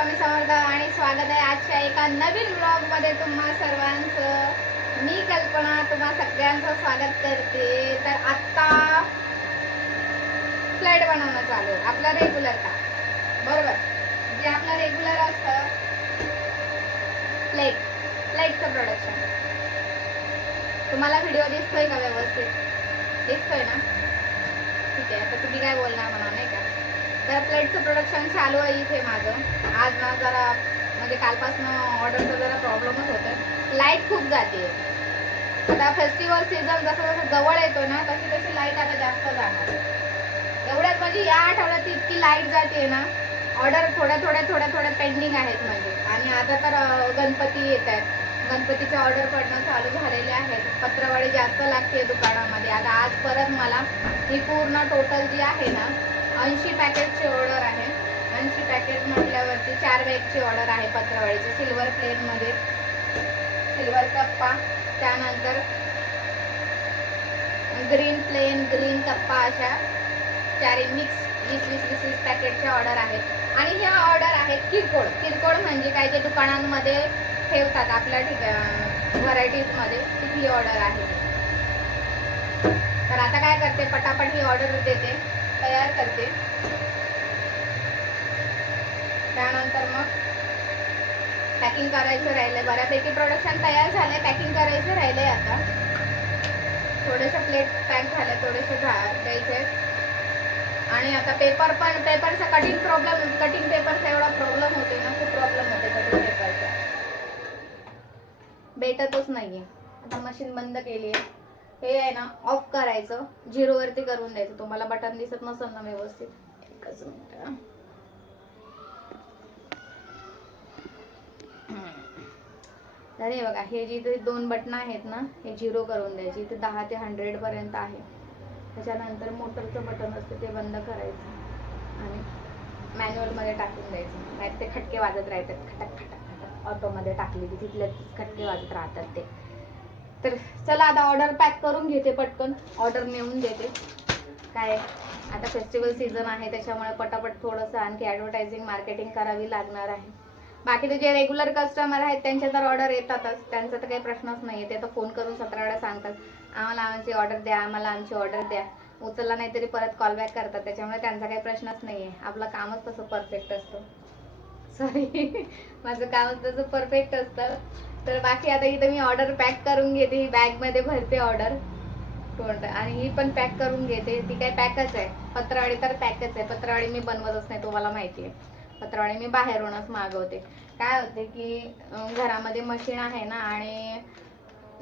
स्वामी समर्थ आणि स्वागत आहे आजच्या एका नवीन ब्लॉगमध्ये तुम्हा सर्वांचं. मी कल्पना तुम्हा सगळ्यांचं स्वागत करते. तर आत्ता फ्लाईट बनवणं चालू आहे आपलं रेग्युलर का बरोबर? जे आपलं रेग्युलर असतं प्लेट प्लेटचं प्रोडक्शन तुम्हाला व्हिडिओ दिसतोय का व्यवस्थित? दिसतोय ना? ठीक आहे तर तुम्ही काय बोलणार म्हणा नाही का? तर प्लेटचं प्रोडक्शन चालू आहे इथे माझं. आज ना जरा म्हणजे कालपासून ऑर्डरचा जरा प्रॉब्लेमच होतं लाइट खूप जाते आता फेस्टिवल सीझन जसं जसं जवळ येतो ना तशी तशी लाइट आता जास्त जाणार एवढ्यात म्हणजे या आठवड्यात इतकी लाइट जाते ना ऑर्डर थोड्या थोड्या थोड्या थोड्या पेंडिंग आहेत म्हणजे. आणि आता तर गणपती येत आहेत. गणपतीच्या ऑर्डर पडणं चालू झालेले आहेत. पत्रवाळी जास्त लागते दुकानामध्ये. आता आज परत मला ही पूर्ण टोटल जी आहे ना ऐंशी पॅकेटची ऑर्डर आहे. ऐंशी पॅकेट म्हटल्यावरती चार बॅगची ऑर्डर आहे पत्रावळीची. सिल्वर प्लेटमध्ये सिल्वर कप्पा. त्यानंतर ग्रीन प्लेन ग्रीन कप्पा अशा चारी मिक्स वीस वीस वीस वीस पॅकेटच्या ऑर्डर आहेत. आणि ह्या ऑर्डर आहेत किरकोळ. किरकोळ म्हणजे काय? जे दुकानांमध्ये ठेवतात आपल्या ठिकाण व्हरायटीजमध्ये ती ऑर्डर आहे. तर आता काय करते? पटापट ही ऑर्डर देते. तयार करते. त्यानंतर मग पॅकिंग करायचं राहिलंय. बऱ्यापैकी प्रोडक्शन तयार झालंय. पॅकिंग करायचं राहिलंय आता. थोडेसे प्लेट पॅक झाले थोडेसे द्यायचे आणि आता पेपर पण पेपरचा कटिंग प्रॉब्लेम कटिंग पेपरचा एवढा प्रॉब्लेम होते ना खूप प्रॉब्लेम होते कटिंग पेपरचा भेटतच नाहीये. आता मशीन बंद केली आहे हे आहे ना ऑफ करायचं. झिरो वरती करून द्यायचं. तुम्हाला बटन दिसत नसेल ना व्यवस्थित. एकच मिनिट तर हे बघा हे जिथे दोन बटन आहेत ना हे झिरो करून द्यायचे. इथे दहा ते हंड्रेड पर्यंत आहे. त्याच्यानंतर मोटरचं बटन असतं ते बंद करायचं. आणि मॅन्युअलमध्ये टाकून द्यायचं. नाही ते खटके वाजत राहतात. खटक खटक खटक. ऑटोमध्ये टाकली की तिथले खटके वाजत राहतात ते. तर चला आता ऑर्डर पॅक करून घेते पटकन. ऑर्डर नेऊन देते. काय आता फेस्टिवल सीझन आहे त्याच्यामुळे पटापट थोडंसं आणखी ॲडव्हर्टायझिंग मार्केटिंग करावी लागणार आहे. बाकीचे जे रेग्युलर कस्टमर आहेत त्यांच्या तर ऑर्डर येतातच. त्यांचा तर काही प्रश्नच नाही ते तर फोन करून सतरा वेळा सांगतात. आम्हाला आमची ऑर्डर द्या आम्हाला आमची ऑर्डर द्या. उचलला नाही तरी परत कॉलबॅक करतात. त्याच्यामुळे त्यांचा काही प्रश्नच नाही आहे आपलं कामच तसं परफेक्ट असतं. सॉरी माझं कामच तसं परफेक्ट असतं. तर बाकी आता इथं मी ऑर्डर पॅक करून घेते. ही बॅगमध्ये भरते ऑर्डर आणि ही पण पॅक करून घेते. ती काय पॅकच आहे. पत्रावळी तर पॅकच आहे. पत्रावळी मी बनवतच नाही तुम्हाला माहिती आहे. पत्रावळी मी बाहेरूनच मागवते. काय होते की घरामध्ये मशीन आहे ना आणि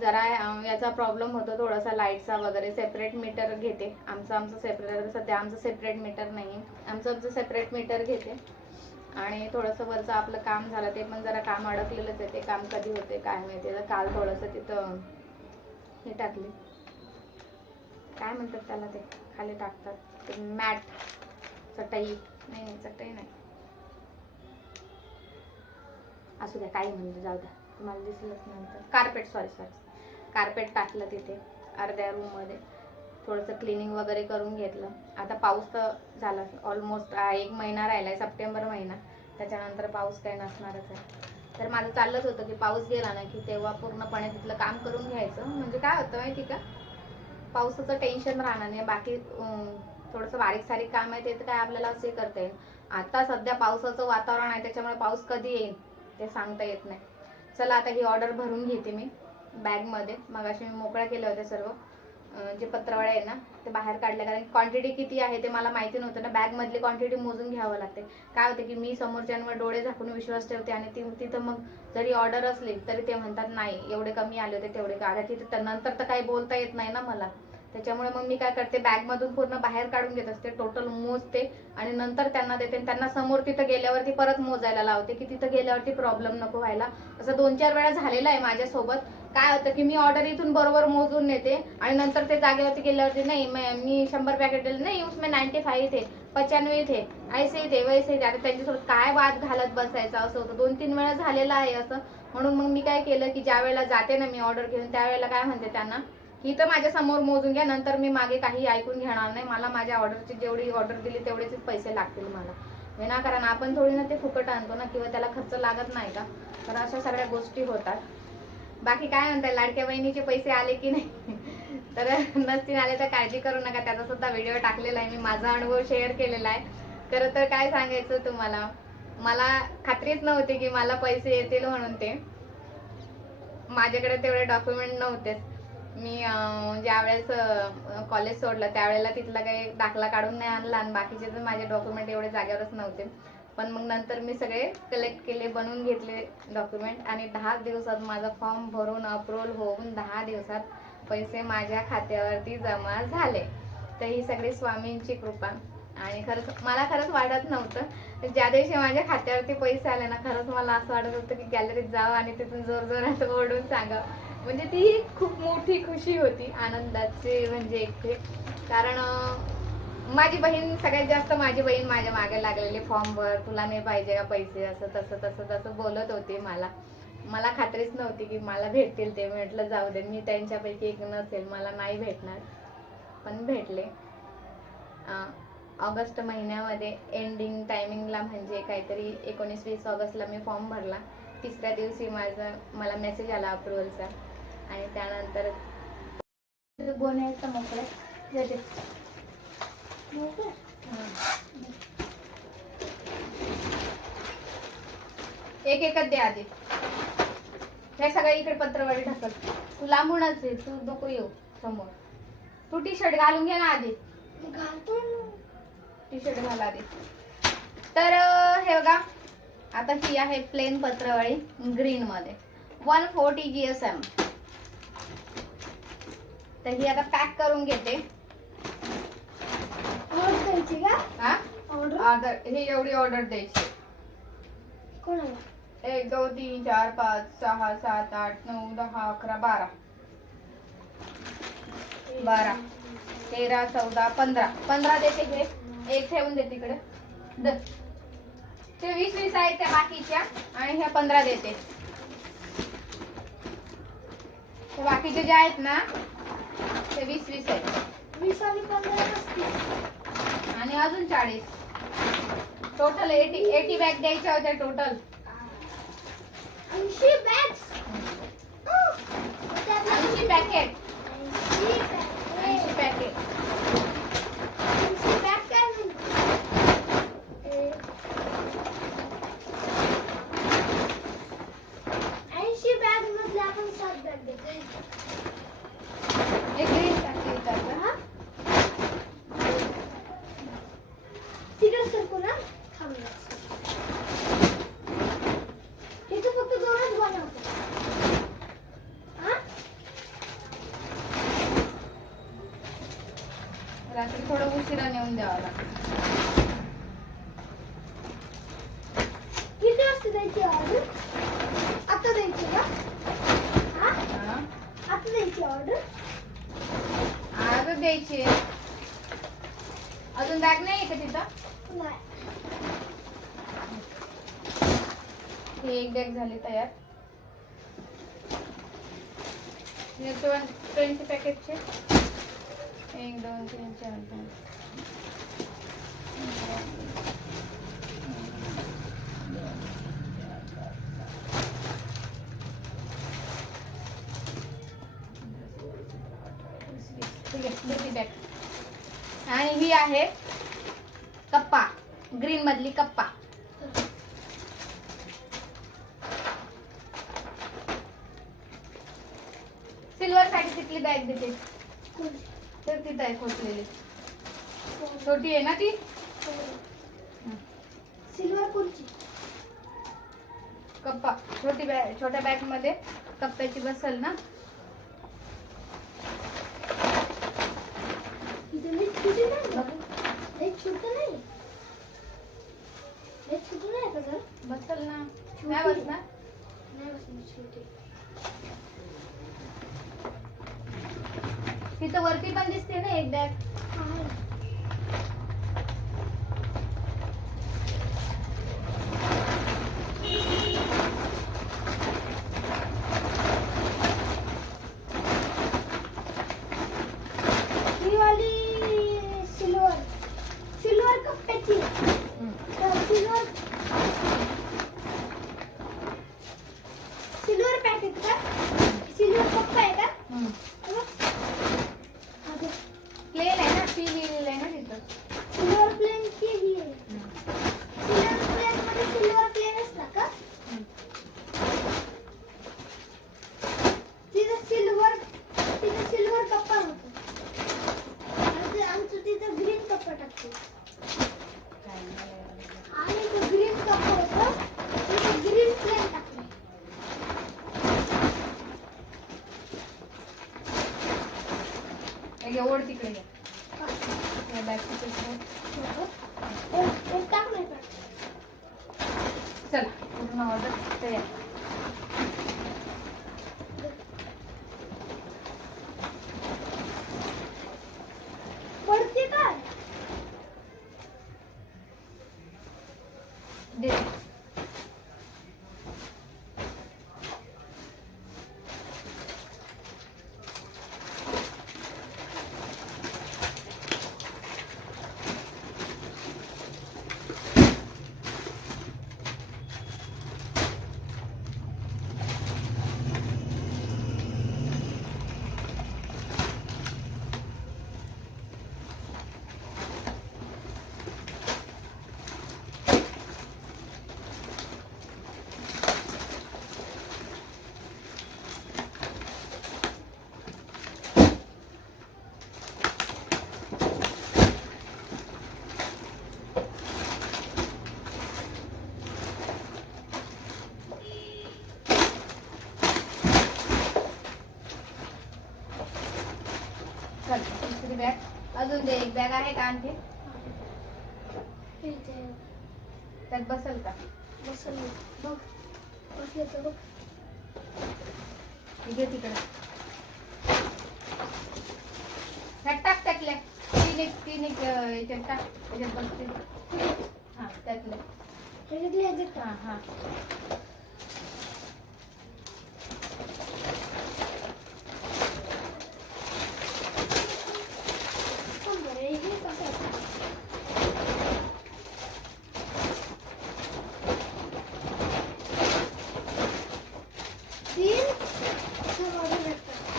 जरा याचा प्रॉब्लेम होतो. थोडासा लाईटचा वगैरे सेपरेट मीटर घेते. आमचं आमचं सेपरेट सध्या आमचं सेपरेट मीटर नाही आमचं आमचं सेपरेट मीटर घेते. आणि थोडंसं वरचं आपलं काम झालं ते पण जरा काम अडकलेलंच आहे. ते काम कधी होते काय माहिती. तर काल थोडंसं तिथं हे टाकली. काय म्हणतात त्याला ते? खाली टाकतात. ते मॅट चटई. नाही नाही चटई नाही. असू द्या काही म्हणतो जाऊ द्या. तुम्हाला दिसलंच नंतर. कार्पेट सॉरी सॉरी कार्पेट टाकलं तिथे अर्ध्या रूममध्ये थोडंसं क्लिनिंग वगैरे करून घेतलं. आता पाऊस तर झाला. ऑलमोस्ट एक महिना राहिला आहे सप्टेंबर महिना. त्याच्यानंतर पाऊस काही नसणारच आहे. तर माझं चाललंच होतं की पाऊस गेला ना की तेव्हा पूर्णपणे तिथलं काम करून घ्यायचं. म्हणजे काय होतं माहिती का? पावसाचं टेन्शन राहणार नाही. बाकी थोडंसं बारीक सारीक काम आहे ते तर काय आपल्याला असे करता येईल. आता सध्या पावसाचं वातावरण आहे त्याच्यामुळे पाऊस कधी येईल ते सांगता येत नाही. चला आता ही ऑर्डर भरून घेते मी. बॅगमध्ये मग अशी मी मोकळ्या केल्या होत्या सर्व. जे पत्रवाळे आहे ना ते बाहेर काढल्या. कारण क्वांटिटी किती आहे ते मला माहिती नव्हतं ना. बॅगमधली क्वांटिटी मोजून घ्यावं लागते. काय होते की मी समोरच्यांवर डोळे झाकून विश्वास ठेवते आणि ती तिथं मग जरी ऑर्डर असली तरी ते म्हणतात नाही एवढे कमी आले होते तेवढे का आता तिथे तर नंतर तर काही बोलता येत नाही ना मला. त्याच्यामुळे मग मी काय करते बॅगमधून पूर्ण बाहेर काढून घेत असते. टोटल मोजते आणि नंतर त्यांना देते आणि त्यांना समोर तिथं गेल्यावरती परत मोजायला लावते की तिथं गेल्यावरती प्रॉब्लेम नको व्हायला. असं दोन चार वेळा झालेलं आहे माझ्यासोबत. काय होतं की मी ऑर्डर इथून बरोबर मोजून नेते आणि नंतर ते जागेवरती गेल्यावरती नाही मी शंभर पॅकेट दिले. नाही उसमें नाईन्टी फाईव्ह इथे पचानवे इथे ऐसे इथे वैसे इथे. आता त्यांच्यासोबत काय वाद घालत बसायचं असं होतं. दोन तीन वेळा झालेलं आहे असं. म्हणून मग मी काय केलं की ज्या वेळेला जाते ना मी ऑर्डर घेऊन त्यावेळेला काय म्हणते त्यांना ही तर माझ्यासमोर मोजून घ्या नंतर मी मागे काही ऐकून घेणार नाही. मला माझ्या ऑर्डरची जेवढी ऑर्डर दिली तेवढेच पैसे लागतील मला. विनाकारण आपण थोडी ना ते फुकट आणतो ना किंवा त्याला खर्च लागत नाही का? तर अशा सगळ्या गोष्टी होतात. बाकी काय म्हणताय लाडक्या बहिणीचे पैसे आले की नाही? तर नसतील आले तर काळजी करू नका त्याचा सुद्धा व्हिडिओ टाकलेला आहे मी माझा अनुभव शेअर केलेला आहे. खरं तर काय सांगायचं तुम्हाला? मला खात्रीच नव्हती की मला पैसे येतील म्हणून ते. माझ्याकडे तेवढे डॉक्युमेंट नव्हतेच मी ज्यावेळेस कॉलेज सोडलं त्यावेळेला तिथला काही दाखला काढून नाही आणला आणि बाकीचे तर माझे डॉक्युमेंट एवढे जागेवरच नव्हते. पण मग नंतर मी सगळे कलेक्ट केले बनवून घेतले डॉक्युमेंट आणि दहा दिवसात माझा फॉर्म भरून अप्रूव्हल होऊन दहा दिवसात पैसे माझ्या खात्यावरती जमा झाले. तर ही सगळी स्वामींची कृपा. आणि खरंच मला खरंच वाटत नव्हतं. ज्या दिवशी माझ्या खात्यावरती पैसे आले ना खरंच मला असं वाटत होतं की गॅलरीत जावं आणि तिथून जोर जोरात ओढून सांगावं. म्हणजे ती खूप मोठी खुशी होती आनंदाची म्हणजे एक. कारण माझी बहीण सगळ्यात जास्त माझी बहीण माझ्या मागे लागलेली फॉर्मवर तुला नाही पाहिजे का पैसे? असं तसं तसं तसं बोलत होती मला. मला खात्रीच नव्हती की मला भेटतील ते. म्हटलं जाऊ दे मी त्यांच्यापैकी एक नसेल मला नाही भेटणार. पण भेटले. ऑगस्ट महिन्यामध्ये एंडिंग टायमिंगला म्हणजे काहीतरी एकोणीस वीस ऑगस्टला मी फॉर्म भरला. तिसऱ्या दिवशी माझं मला मेसेज आला अप्रुव्हलचा आणि त्यानंतर बोलायचं मोकळं जाते एक एकच दे आधी. हे सगळं इकडे पत्रवाडी ढकल. तू लांबूनच आहे तू नको येऊ समोर. तू टी शर्ट घालून घे ना आधी. टी शर्ट घाल आधी. तर हे बघा. आता ही आहे प्लेन पत्रवाळी ग्रीन मध्ये. One forty G S M तर ही आता पॅक करून घेते. हा? ऑर्डर ही एवढी ऑर्डर द्यायची. एक दोन तीन चार पाच सहा सात आठ नऊ दहा अकरा बारा. बारा. तेरा चौदा पंधरा. पंधरा देते हे एक ठेवून दे तिकडे द. ते वीस वीस आहेत त्या बाकीच्या आणि ह्या पंधरा देते. ते बाकीचे जे आहेत ना ते वीस वीस आहेत. आणि अजून चाळीस. टोटल एटी एटी बॅग द्यायच्या होत्या टोटल ऐंशी पॅकेट ऐंशी पॅकेट ऐंशी बॅग मधले आपण सात बॅग देतो एक ग्रीन पॅकेट टाकलं. तिकडे सरकू ना थांबला इथं फक्त दोनच बनवतो हा रात्री थोडं उशिरा नेऊन द्यावा लागतं किती वाजता द्यायची ऑर्डर आता द्यायची का हा हा. आता द्यायची ऑर्डर आजच द्यायची अजून बॅग नाही का तिथं? ही एक बॅग झाली तयार. ट्वेंटी पॅकेटचे. एक दोन तीन चार पाच. दुसरी बॅग आणि ही आहे कप्पा ग्रीन मधली कप्पा. सिल्वर साठी तिथली बॅग देते? तर तिथं आहे खोचलेली. छोटी आहे ना ती? सिल्वर कोणची कप्पा. छोटी बॅग छोट्या बॅगमध्ये कप्प्याची बसल ना इथं मी छोटी नाही बघ लई छोटं नाही. लई छोटं नाही का सर बसल ना. नाही बसणार? नाही बसली छोटी. तिथं वरती पण दिसते ना एक बॅग आहे. ही वाली सिल्वर सिल्वर कप्प्याची तर ती हे ओढ तिकडे ये. या टाक नाही का? चला पूर्ण ऑर्डर तयार पडते काय दे चल दुसरी अजून दे एक बॅग आहे का आणखी? त्यात बसेल का? बसल बघ. बसले तर बघ. घे तिकडे. ह्यात टाक त्यातल्या. तीन एक तीन एक याच्यात टाक. त्याच्यात बसते हा त्यातल्या. त्याच्यातले ह्याच्यात हा हा थांब बरं, हे कसं आहे? तीन समाधी भेटतात.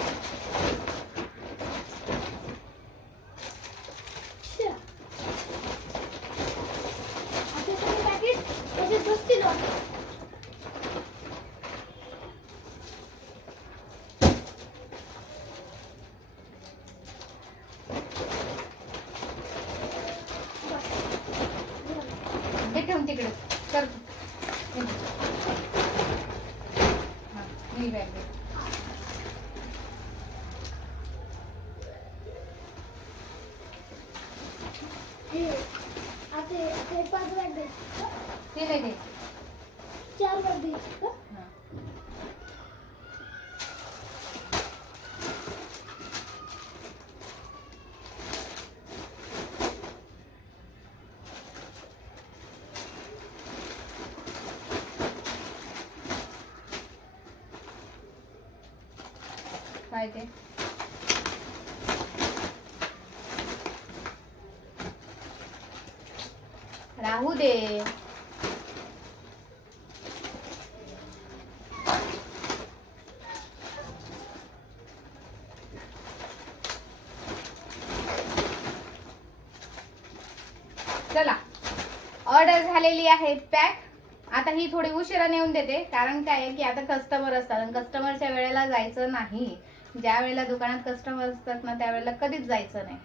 अच्छा. आता सगळे packet त्याच्यात बसतील वाटतं. बस. ठेवून तिकडे. कर दे. ते नाही दे. चार बॅग द्यायचे का काय ते? राहू दे. चला. ऑर्डर झालेली आहे पॅक आता ही थोडी उशिरा नेऊन देते. कारण काय आहे की आता कस्टमर असतात आणि कस्टमरच्या वेळेला जायचं नाही. ज्या वेळेला दुकानात कस्टमर असतात ना त्यावेळेला कधीच जायचं नाही.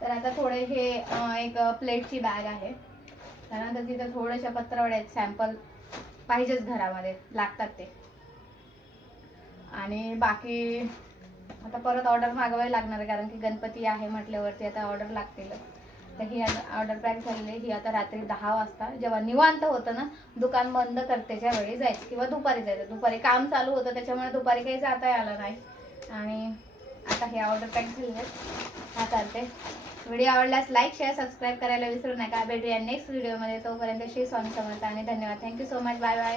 तर आता थोडे हे एक प्लेटची बॅग आहे. त्यानंतर तिथं थोड्याशा पत्रवड्या आहेत सॅम्पल पाहिजेच घरामध्ये लागतात ते. आणि बाकी आता परत ऑर्डर मागवावी लागणार आहे कारण की गणपती आहे म्हटल्यावरती आता ऑर्डर लागतीलच. तर ही ऑर्डर पॅक झालेली आहे. ही आता रात्री दहा वाजता. जेव्हा निवांत होतं ना दुकान बंद करतेच्या वेळी जायचं. किंवा दुपारी जायचं. दुपारी काम चालू होतं त्याच्यामुळे दुपारी काही जाता आलं नाही. आणि आता हे ऑर्डर पॅक झालेले आहेत हा चालते व्हिडिओ आवडल्यास लाईक शेअर सबस्क्राईब करायला विसरू नका. भेटूया नेक्स्ट व्हिडिओमध्ये तोपर्यंत श्री स्वामी समर्थ आणि धन्यवाद. Thank you so much bye bye